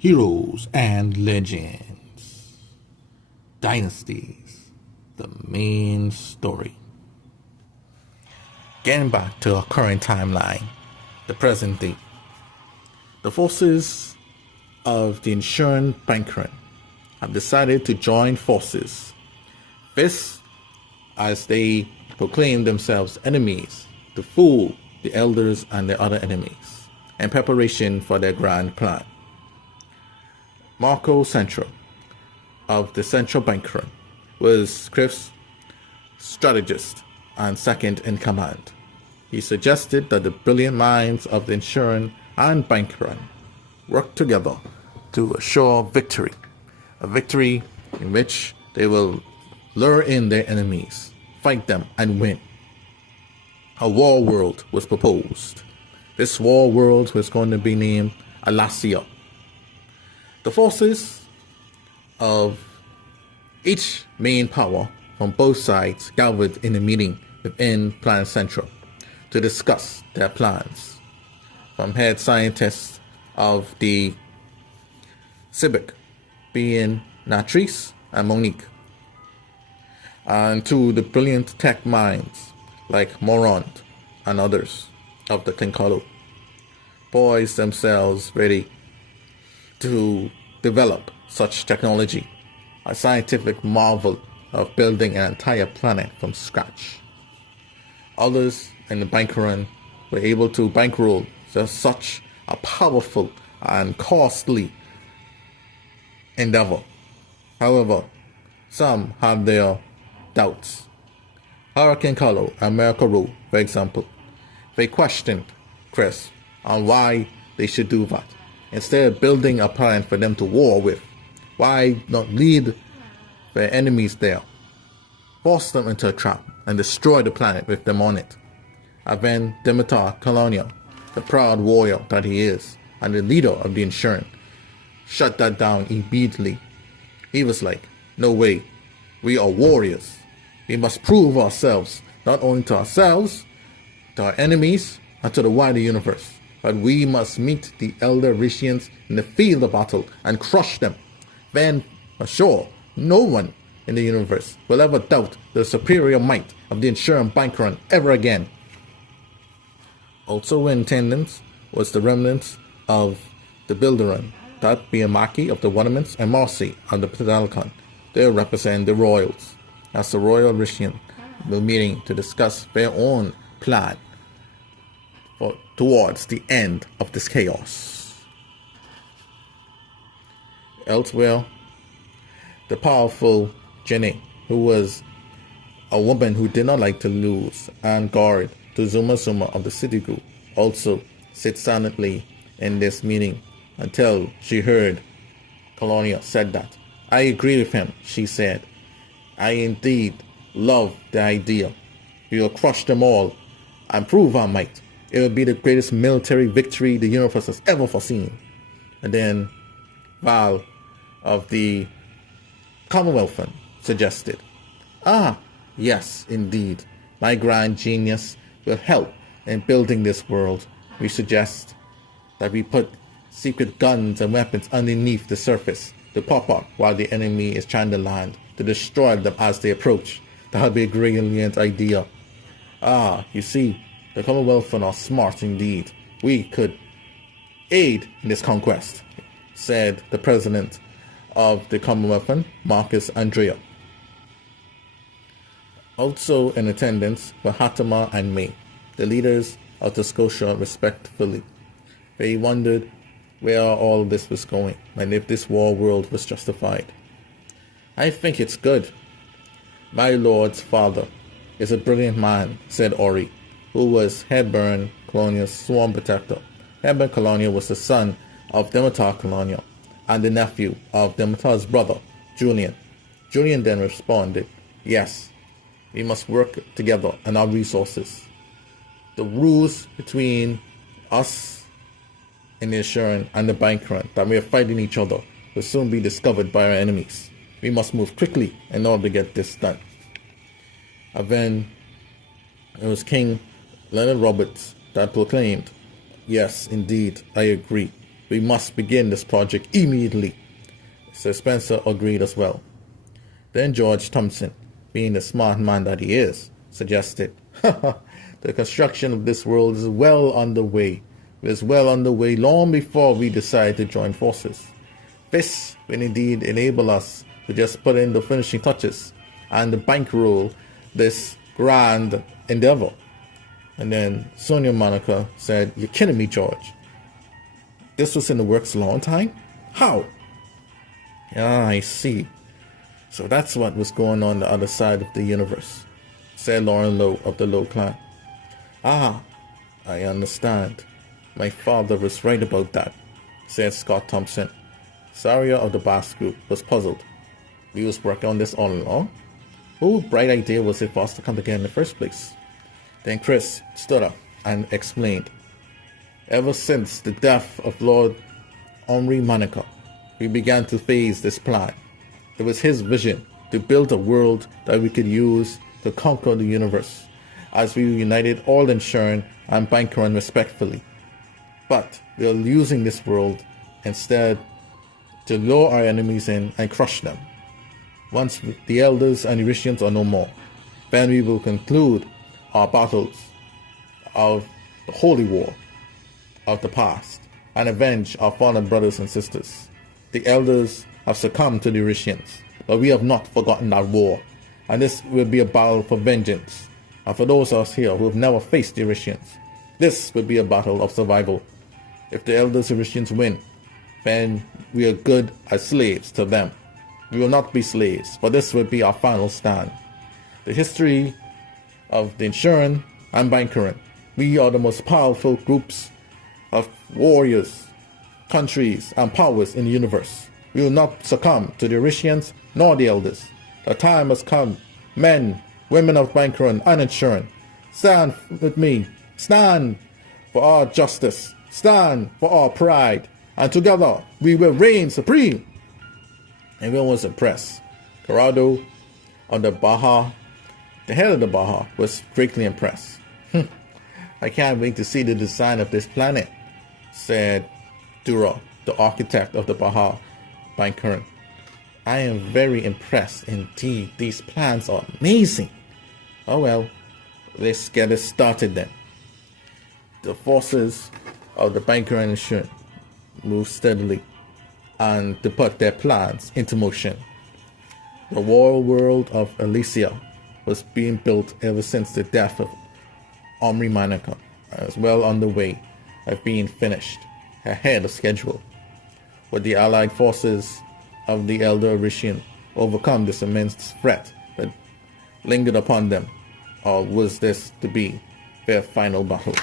Heroes and Legends. Dynasties. The main story. Getting back to our current timeline, the present day. The forces of the Insuran Banquron have decided to join forces. This, as they proclaim themselves enemies, to fool the elders and their other enemies, in preparation for their grand plan. Marco Central of the Central Banquron was Criff's strategist and second in command. He suggested that the brilliant minds of the Insuran and Banquron work together to assure victory, a victory in which they will lure in their enemies, fight them, and win. A war world was proposed. This war world was going to be named Alasia. The forces of each main power from both sides gathered in a meeting within Plan Central to discuss their plans. From head scientists of the CIBIC, being Natrice and Monique, and to the brilliant tech minds like Morant and others of the Clincolo, poised themselves ready to develop such technology, a scientific marvel of building an entire planet from scratch. Others in the Banquron were able to bankroll such a powerful and costly endeavor. However, some had their doubts. Hurricane Carlo and Mercaro, for example, they questioned Chris on why they should do that. Instead of building a plan for them to war with, why not lead their enemies there, force them into a trap, and destroy the planet with them on it? And then Dimitar Colonia, the proud warrior that he is, and the leader of the Insuran, shut that down immediately. He was like, no way, we are warriors. We must prove ourselves, not only to ourselves, to our enemies, and to the wider universe. But we must meet the elder Rishians in the field of battle and crush them. Then, for sure, no one in the universe will ever doubt the superior might of the Insuran Banquron ever again. Also in attendance was the remnants of the Bilderon, that being Maki of the Waterments and Marcy of the Pedalcon. They represent the royals, as the royal Rishian were meeting to discuss their own plan towards the end of this chaos. Elsewhere, the powerful Jenny, who was a woman who did not like to lose and guard to Zuma Zuma of the City Group, also sat silently in this meeting until she heard Colonia said that. I agree with him, she said. I indeed love the idea. We will crush them all and prove our might. It will be the greatest military victory the universe has ever foreseen. And then Val of the Commonwealth Fund suggested, yes, indeed. My grand genius will help in building this world. We suggest that we put secret guns and weapons underneath the surface to pop up while the enemy is trying to land, to destroy them as they approach. That would be a brilliant idea. You see, the Commonwealth Fund are smart indeed. We could aid in this conquest, said the president of the Commonwealth Fund, Marcus Andrea. Also in attendance were Hatama and May, the leaders of the Scotia, respectfully. They wondered where all this was going and if this war world was justified. I think it's good. My lord's father is a brilliant man, said Ori, who was Hepburn Colonia's sworn protector. Hepburn Colonia was the son of Dimitar Colonia and the nephew of Dimitar's brother, Julian. Julian then responded, yes, we must work together and our resources. The rules between us in the Insuran and the Banquron that we are fighting each other will soon be discovered by our enemies. We must move quickly in order to get this done. And then it was King Leonard Roberts that proclaimed, yes, indeed, I agree. We must begin this project immediately. Sir Spencer agreed as well. Then George Thompson, being the smart man that he is, suggested, the construction of this world is well underway. It was well underway long before we decided to join forces. This will indeed enable us to just put in the finishing touches and bankroll this grand endeavor. And then Sonia Monica said, "You're kidding me, George. This was in the works a long time? How?" "Ah, I see. So that's what was going on the other side of the universe," said Lauren Lowe of the Lowe clan. "Ah, I understand. My father was right about that," said Scott Thompson. Saria of the Bass Group was puzzled. "We was working on this all along? Whose bright idea was it for us to come together in the first place?" Then Chris stood up and explained. "Ever since the death of Lord Henri Monaco, we began to phase this plan. It was his vision to build a world that we could use to conquer the universe, as we united all Insuran and Banquron respectfully. But we are using this world instead to lure our enemies in and crush them. Once the elders and Irishans are no more, then we will conclude our battles of the Holy War of the past and avenge our fallen brothers and sisters. The elders have succumbed to the Irishans, but we have not forgotten that war, and this will be a battle for vengeance. And for those of us here who have never faced the Irishans, this will be a battle of survival. If the elders Irishans win, then we are good as slaves to them. We will not be slaves, but this will be our final stand. The history of the Insuran and Banquron, we are the most powerful groups of warriors, countries, and powers in the universe. We will not succumb to the Irishans nor the elders. The time has come. Men, women of Banquron and Insuran, stand with me. Stand for our justice. Stand for our pride. And together we will reign supreme." Everyone was impressed. Corrado on the Baja, the head of the Baja, was greatly impressed. "I can't wait to see the design of this planet," said Dura, the architect of the Baja Banquron. "I am very impressed indeed. These plans are amazing." "Oh well, let's get it started then." The forces of the Banquron Insuran moved steadily and to put their plans into motion. The war world of Alicia was being built ever since the death of Henri Monaco, and was well on the way of being finished, ahead of schedule. Would the allied forces of the elder Irishian overcome this immense threat that lingered upon them, or was this to be their final battle?